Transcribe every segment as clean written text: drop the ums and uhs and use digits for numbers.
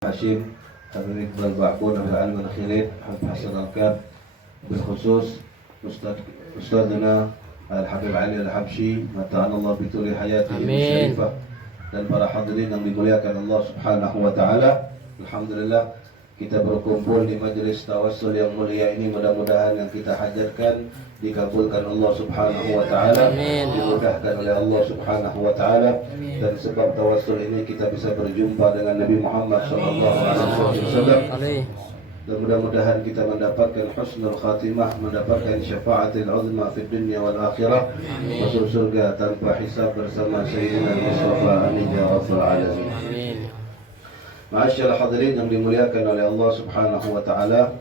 Hashim, Habib Iqbal Ba'bun, Habib Ali Al-Khilid, Habib Hassan Al-Kab, بالخصوص Ustadzina Al-Habib Ali Al-Habsyi, mata'ala Allah bituli hayatihi syarifah, dan para hadirin yang dimuliakan Allah Subhanahu wa taala. Alhamdulillah kita berkumpul di majelis tawassul yang mulia ini, mudah-mudahan yang kita hajatkan dikabulkan Allah Subhanahu wa taala, dimudahkan oleh Allah Subhanahu wa taala, dan sebab tawassul ini kita bisa berjumpa dengan Nabi Muhammad sallallahu alaihi wasallam. Dan mudah-mudahan kita mendapatkan husnul khatimah, mendapatkan syafaatul uzma fid dunya wal akhirah, masuk surga tanpa hisab bersama Sayyidina Mustafa amin ya rabbal alamin. Ma'asyiral hadirin yang dimuliakan oleh Allah Subhanahu wa taala,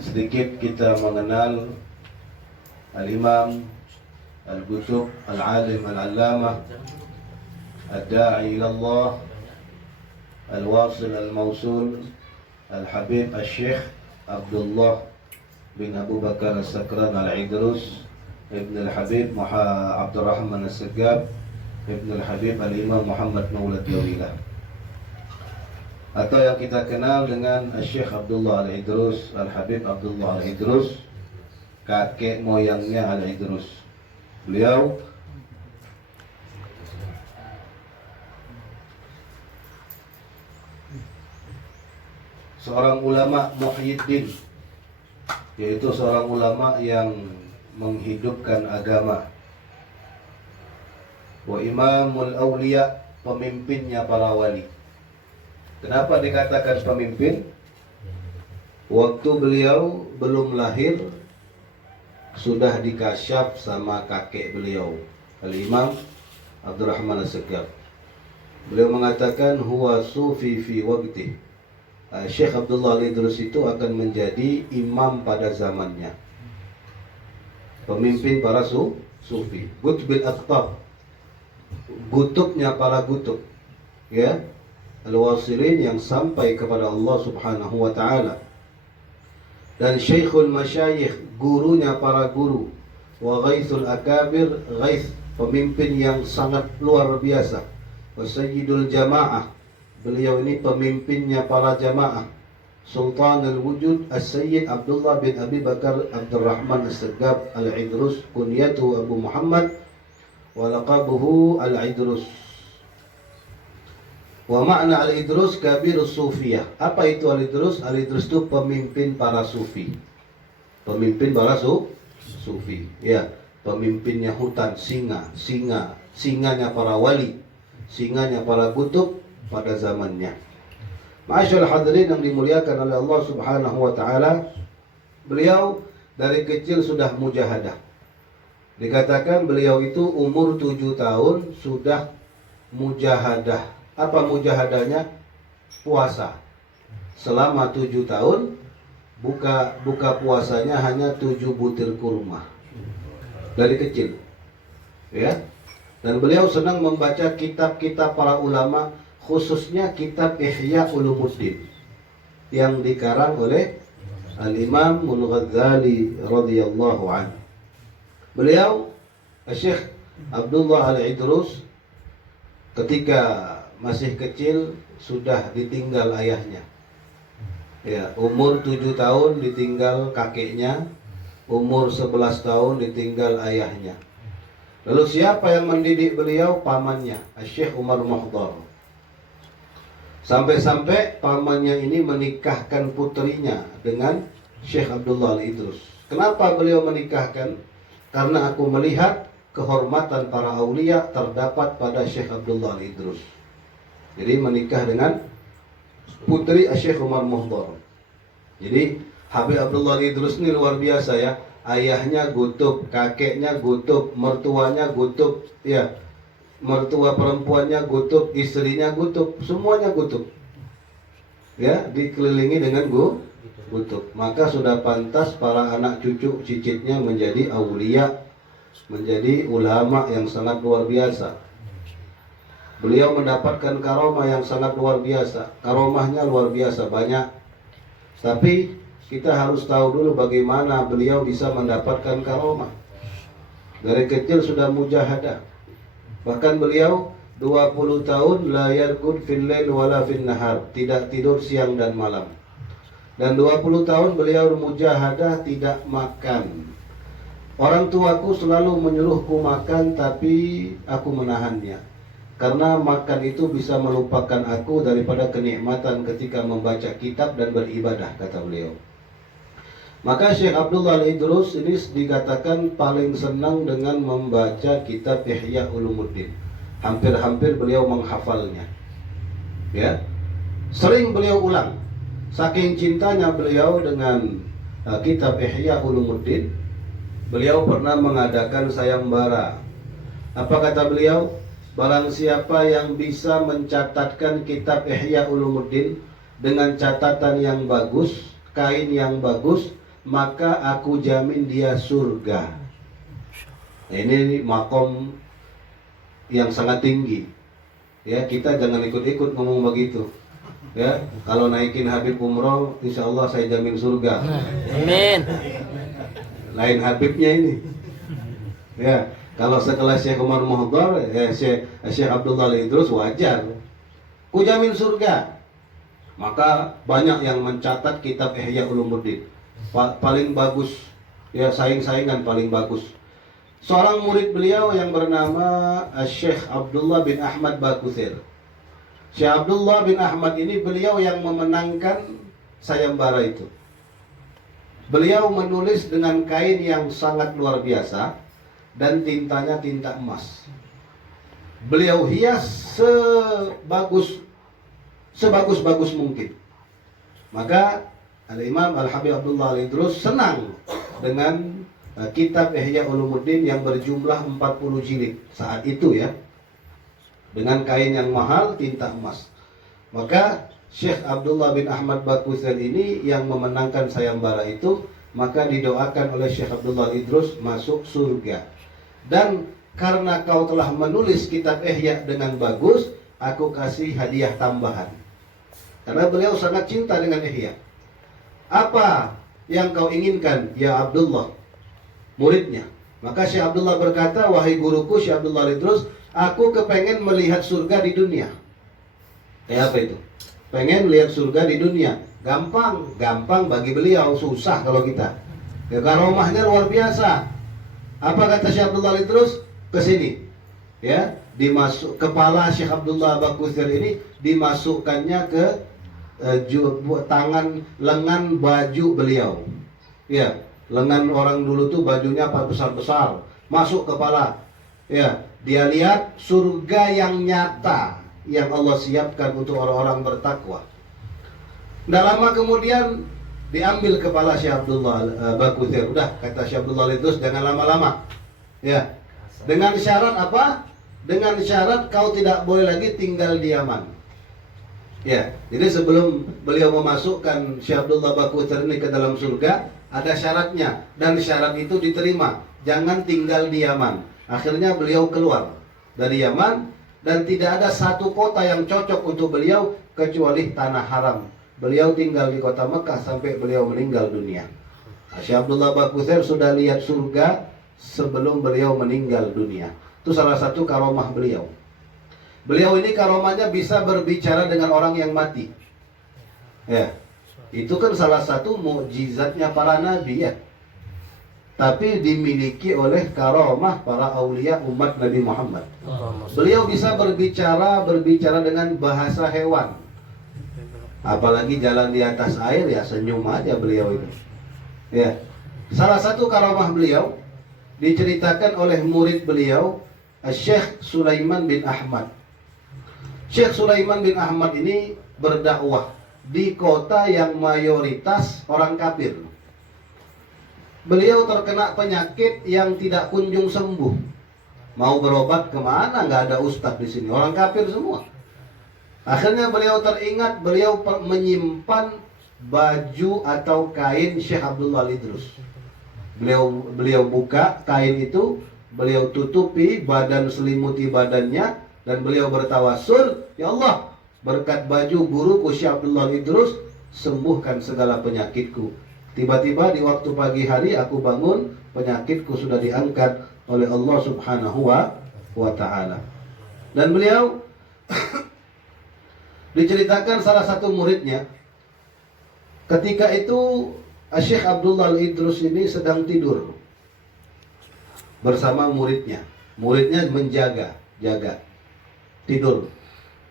sedikit kita mengenal Al-Imam Al-Qutub Al-Alim Al-Allamah Ad-Da'i ila Allah Al-Wasil Al-Mawsul Al-Habib Al-Syekh Abdullah bin Abu Bakar As-Sakran Al-Idrus Ibn Al-Habib Abdurrahman As-Sagab Ibn Al-Habib Al-Imam Muhammad Maulad Yawilah, atau yang kita kenal dengan Syekh Abdullah Al-Idrus, Al-Habib Abdullah Al-Idrus, kakek moyangnya Al-Idrus. Beliau seorang ulama muhyiddin, yaitu seorang ulama yang menghidupkan agama. Wa imamul awliya, pemimpinnya para wali. Kenapa dikatakan pemimpin? Waktu beliau belum lahir sudah dikasyaf sama kakek beliau, Al-Imam Abdurrahman As-Sagab. Beliau mengatakan huwa sufi fi waqti. Syekh Abdullah Al-Idrus itu akan menjadi imam pada zamannya, pemimpin para sufi, Qutbil Aqtab, gutubnya para gutub, ya, Al-Wasilin yang sampai kepada Allah Subhanahu wa taala, dan Syekhul Masyayikh, gurunya para guru, wa Ghaithul Akabir, Ghaith, pemimpin yang sangat luar biasa, wa Sayyidul Jamaah, beliau ini pemimpinnya para jamaah, Sultanul Wujud As-Sayyid Abdullah bin Abi Bakar Abdurrahman As-Sagab Al-Idrus, kunyatu Abu Muhammad wa laqabuhu Al-Idrus. Wa makna Al-Idrus kabirus sufiyah. Apa itu Al-Idrus? Al-Idrus itu pemimpin para sufi. Pemimpin para sufi. Ya, pemimpinnya hutan, singanya para wali, singanya para kutub pada zamannya. Ma'asyiral hadirin yang dimuliakan oleh Allah Subhanahu wa taala, beliau dari kecil sudah mujahadah. Dikatakan beliau itu umur 7 tahun sudah mujahadah. Apa mujahadahnya? Puasa. Selama 7 tahun buka puasanya hanya 7 butir kurma. Dari kecil. Ya. Dan beliau senang membaca kitab-kitab para ulama, khususnya kitab Ihya Ulumuddin yang dikarang oleh Al-Imam Al-Ghazali radhiyallahu anhu. Beliau Syekh Abdullah Al-Idrus ketika masih kecil sudah ditinggal ayahnya. Ya, umur 7 tahun ditinggal kakeknya, umur 11 tahun ditinggal ayahnya. Lalu siapa yang mendidik beliau? Pamannya, Syekh Umar Muhdar. Sampai-sampai pamannya ini menikahkan putrinya dengan Syekh Abdullah Al-Idrus. Kenapa beliau menikahkan? Karena aku melihat kehormatan para aulia terdapat pada Syekh Abdullah Al-Idrus. Jadi menikah dengan putri Syekh Umar Muhdar. Jadi Habib Abdullah Al-Idrus ini luar biasa ya. Ayahnya gutub, kakeknya gutub, mertuanya gutub, ya. Mertua perempuannya gutub, istrinya gutub, semuanya gutub. Ya, dikelilingi dengan gutub. Maka sudah pantas para anak cucu cicitnya menjadi aulia, menjadi ulama yang sangat luar biasa. Beliau mendapatkan karomah yang sangat luar biasa. Karomahnya luar biasa banyak. Tapi kita harus tahu dulu bagaimana beliau bisa mendapatkan karomah. Dari kecil sudah mujahadah. Bahkan beliau 20 tahun la yarqud fil lail wala fin nahar, tidak tidur siang dan malam. Dan 20 tahun beliau mujahadah, tidak makan. Orang tuaku selalu menyuruhku makan, tapi aku menahannya. Karena makan itu bisa melupakan aku daripada kenikmatan ketika membaca kitab dan beribadah, kata beliau. Maka Syekh Abdullah Al-Idrus ini dikatakan paling senang dengan membaca kitab Ihya Ulumuddin. Hampir-hampir beliau menghafalnya. Ya. Sering beliau ulang. Saking cintanya beliau dengan kitab Ihya Ulumuddin, beliau pernah mengadakan sayembara. Apa kata beliau? Barang siapa yang bisa mencatatkan kitab Ihya Ulumuddin dengan catatan yang bagus, kain yang bagus, maka aku jamin dia surga. Nah, ini makom yang sangat tinggi. Ya, kita jangan ikut-ikut ngomong begitu. Ya, kalau naikin Habib umroh, insya Allah saya jamin surga. Amin. Lain Habibnya ini. Ya, kalau sekelas Syekh Umar Muhdar, Syekh Abdullah Al-Idrus wajar. Ku jamin surga. Maka banyak yang mencatat kitab Ihya Ulumuddin. Paling bagus, ya saing-saingan paling bagus. Seorang murid beliau yang bernama Syekh Abdullah bin Ahmad Bakuthir. Syekh Abdullah bin Ahmad ini beliau yang memenangkan sayembara itu. Beliau menulis dengan kain yang sangat luar biasa dan tintanya tinta emas. Beliau hias sebagus mungkin. Maka Al-Imam Al-Habib Abdullah Al-Idrus senang dengan kitab Ihya Ulumuddin yang berjumlah 40 jilid saat itu ya, dengan kain yang mahal, tinta emas. Maka Syekh Abdullah bin Ahmad Bakuthir ini yang memenangkan sayembara itu, maka didoakan oleh Syekh Abdullah Al-Idrus masuk surga. Dan karena kau telah menulis kitab Ihya dengan bagus, aku kasih hadiah tambahan. Karena beliau sangat cinta dengan Ihya. Apa yang kau inginkan ya Abdullah? Muridnya. Maka Syekh Abdullah berkata, wahai guruku Syekh Abdullah Al-Idrus, aku kepengen melihat surga di dunia. Apa itu? Pengen lihat surga di dunia. Gampang bagi beliau, susah kalau kita. Ya, karomahnya luar biasa. Apa kata Syekh Abdullah Al-Idrus? Kesini. Ya, kepala Syekh Abdullah Bakuthir ini dimasukkannya ke tangan lengan baju beliau. Ya, lengan orang dulu tuh bajunya besar-besar, masuk kepala. Ya, dia lihat surga yang nyata yang Allah siapkan untuk orang-orang bertakwa. Tidak lama kemudian diambil kepala Syekh Abdullah Bakuthir. Udah, kata Syekh Abdullah Al-Idrus, jangan lama-lama. Ya, dengan syarat apa? Dengan syarat kau tidak boleh lagi tinggal di Yaman. Ya, jadi sebelum beliau memasukkan Syekh Abdullah Bakuthir ini ke dalam surga, ada syaratnya, dan syarat itu diterima. Jangan tinggal di Yaman. Akhirnya beliau keluar dari Yaman, dan tidak ada satu kota yang cocok untuk beliau kecuali tanah haram. Beliau tinggal di kota Mekah sampai beliau meninggal dunia. Syekh Abdullah Bakuthir sudah lihat surga sebelum beliau meninggal dunia. Itu salah satu karomah beliau. Beliau ini karomahnya bisa berbicara dengan orang yang mati. Ya, itu kan salah satu mukjizatnya para nabi ya. Tapi dimiliki oleh karomah para aulia umat Nabi Muhammad. Beliau bisa berbicara dengan bahasa hewan. Apalagi jalan di atas air, ya senyum aja beliau itu. Ya, salah satu karomah beliau diceritakan oleh murid beliau, Syekh Sulaiman bin Ahmad. Syekh Sulaiman bin Ahmad ini berdakwah di kota yang mayoritas orang kafir. Beliau terkena penyakit yang tidak kunjung sembuh. Mau berobat kemana? Nggak ada ustadz di sini. Orang kafir semua. Akhirnya beliau teringat, beliau menyimpan baju atau kain Syekh Abdullah Al-Idrus. Beliau buka kain itu, beliau tutupi badan, selimuti badannya, dan beliau bertawasul, ya Allah, berkat baju guruku Syekh Abdullah Al-Idrus, sembuhkan segala penyakitku. Tiba-tiba di waktu pagi hari aku bangun, penyakitku sudah diangkat oleh Allah Subhanahu wa ta'ala. Dan beliau diceritakan salah satu muridnya, ketika itu Syekh Abdullah Al-Idrus ini sedang tidur bersama muridnya. Muridnya menjaga, tidur.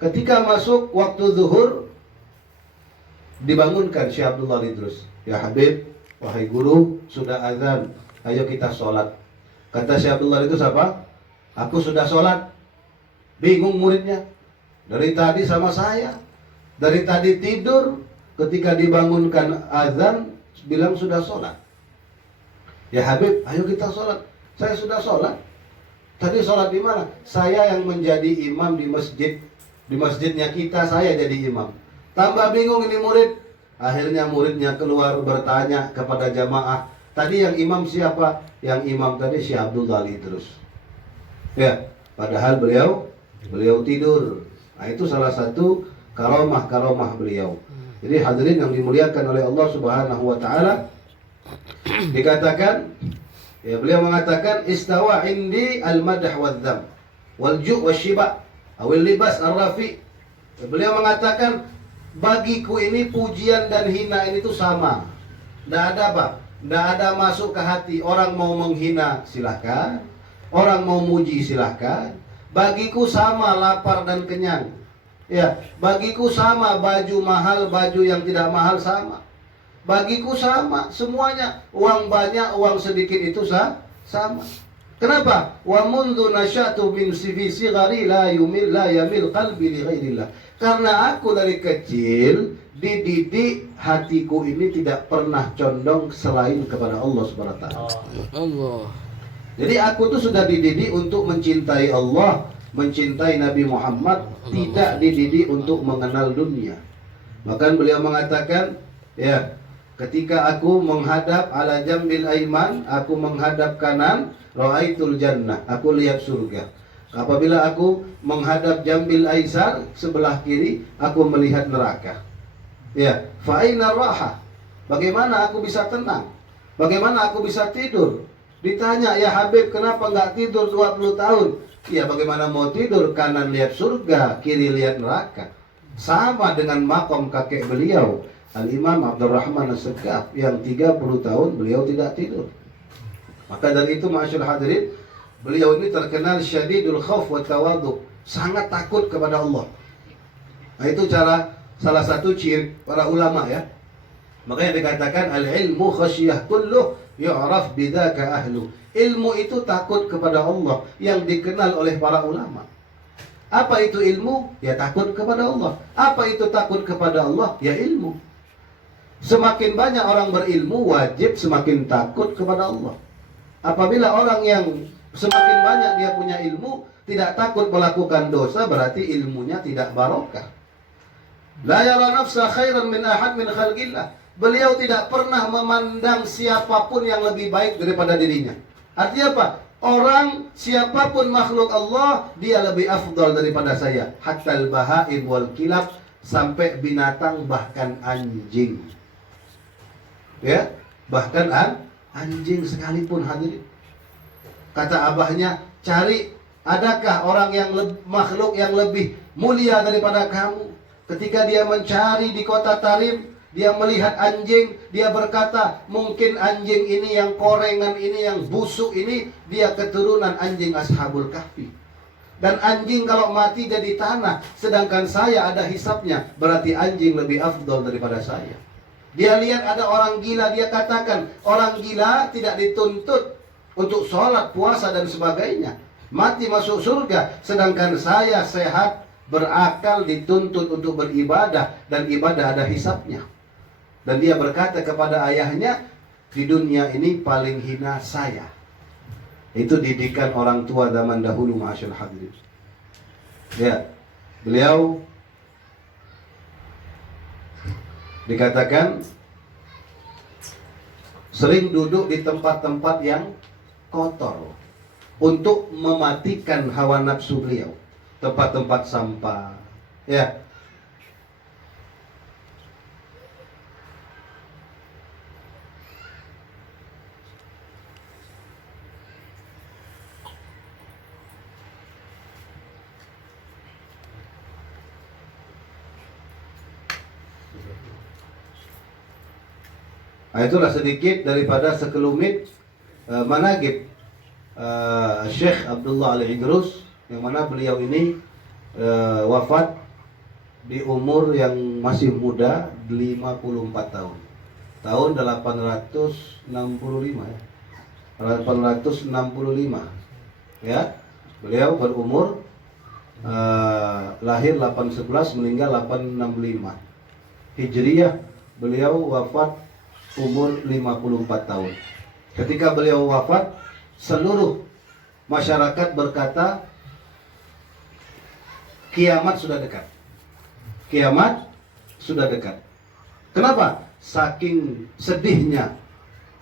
Ketika masuk waktu zuhur, dibangunkan Syekh Abdullah Al-Idrus. Ya Habib, wahai guru, sudah azan, ayo kita sholat. Kata Syekh Abdullah Al-Idrus apa? Aku sudah sholat. Bingung muridnya. Dari tadi sama saya, dari tadi tidur, ketika dibangunkan azan, bilang sudah sholat. Ya Habib, ayo kita sholat. Saya sudah sholat. Tadi sholat di mana? Saya yang menjadi imam di masjid. Di masjidnya kita, saya jadi imam. Tambah bingung ini murid. Akhirnya muridnya keluar bertanya kepada jamaah, tadi yang imam siapa? Yang imam tadi Syekh Abdullah Al-Idrus. Ya, padahal beliau tidur. Nah, itu salah satu karomah beliau. Jadi hadirin yang dimuliakan oleh Allah Subhanahu wa taala, dikatakan, ya, beliau mengatakan istawa indi al-madah wal-dham wal-ju' wasyiba awil libas ar-rafi. Beliau mengatakan, bagiku ini pujian dan hina ini tuh sama. Tidak ada apa? Tidak ada masuk ke hati. Orang mau menghina silahkan, orang mau muji silahkan. Bagiku sama lapar dan kenyang. Ya, bagiku sama baju mahal, baju yang tidak mahal sama. Bagiku sama semuanya. Uang banyak, uang sedikit itu sama. Kenapa? Wa mundu nasyatu min sifi sigari la yamil qalbi li ghairillah. Karena aku dari kecil dididik, hatiku ini tidak pernah condong selain kepada Allah Subhanahu wa taala. Allah. Jadi aku tuh sudah dididik untuk mencintai Allah, mencintai Nabi Muhammad, tidak dididik untuk mengenal dunia. Maka beliau mengatakan, ya, ketika aku menghadap ala jambil aiman, aku menghadap kanan, ra'aitul jannah, aku lihat surga. Apabila aku menghadap jambil aisar, sebelah kiri, aku melihat neraka. Ya, fa'ina raha. Bagaimana aku bisa tenang? Bagaimana aku bisa tidur? Ditanya, ya Habib, kenapa nggak tidur 20 tahun? Ya, bagaimana mau tidur? Kanan lihat surga, kiri lihat neraka. Sama dengan makom kakek beliau, Al-Imam Abdurrahman As-Segaf, yang 30 tahun beliau tidak tidur. Maka dari itu, ma'asyiral hadirin, beliau ini terkenal syadidul khauf wa tawadhu, sangat takut kepada Allah. Nah, itu salah satu ciri para ulama, ya. Makanya dikatakan al-ilmu khasyah kulluh yu'raf bidzaka ahlu. Ilmu itu takut kepada Allah yang dikenal oleh para ulama. Apa itu ilmu? Ya takut kepada Allah. Apa itu takut kepada Allah? Ya ilmu. Semakin banyak orang berilmu, wajib semakin takut kepada Allah. Apabila orang yang semakin banyak dia punya ilmu, tidak takut melakukan dosa, berarti ilmunya tidak barokah. La yara nafsa khairan min ahad min khalqillah. Beliau tidak pernah memandang siapapun yang lebih baik daripada dirinya. Artinya apa? Orang siapapun makhluk Allah, dia lebih afdal daripada saya. Hatta al-bahaim wal kilab, sampai binatang, bahkan anjing. Ya, bahkan anjing sekalipun, hadirin. Kata abahnya, cari adakah orang yang makhluk yang lebih mulia daripada kamu. Ketika dia mencari di kota Tarim, dia melihat anjing, dia berkata, mungkin anjing ini yang korengan ini, yang busuk ini, dia keturunan anjing Ashabul Kahfi. Dan anjing kalau mati jadi tanah, sedangkan saya ada hisapnya, berarti anjing lebih afdol daripada saya. Dia lihat ada orang gila, dia katakan, orang gila tidak dituntut untuk sholat, puasa, dan sebagainya. Mati masuk surga, sedangkan saya sehat, berakal, dituntut untuk beribadah, dan ibadah ada hisapnya. Dan dia berkata kepada ayahnya, di dunia ini paling hina saya. Itu didikan orang tua zaman dahulu, ma'asyil hadirin. Ya, beliau dikatakan sering duduk di tempat-tempat yang kotor untuk mematikan hawa nafsu beliau. Tempat-tempat sampah, ya. Nah, itulah sedikit daripada sekelumit manaqib Syekh Abdullah Al-Idrus, yang mana beliau ini wafat di umur yang masih muda, 54 tahun. Tahun 865 ya. 865 ya. Beliau berumur lahir 811, meninggal 865 Hijriyah. Beliau wafat umur 54 tahun. Ketika beliau wafat, seluruh masyarakat berkata, kiamat sudah dekat. Kiamat sudah dekat. Kenapa? Saking sedihnya,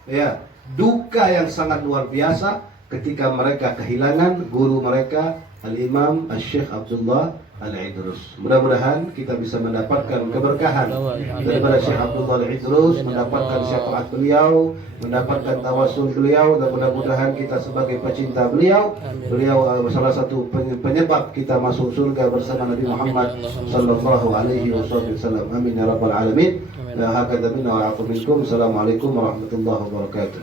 ya, duka yang sangat luar biasa ketika mereka kehilangan guru mereka, Al-Imam Al-Syekh Abdullah Al-Idrus. Mudah-mudahan kita bisa mendapatkan keberkahan daripada Syekh Abdullah Al-Idrus, mendapatkan syafaat beliau, mendapatkan tawasul beliau, dan mudah-mudahan kita sebagai pecinta beliau, beliau salah satu penyebab kita masuk surga bersama Nabi Muhammad sallallahu alaihi wasallam. Amin ya rabbal alamin. La hakadha minna wa a'tu minkum. Assalamualaikum warahmatullahi wabarakatuh.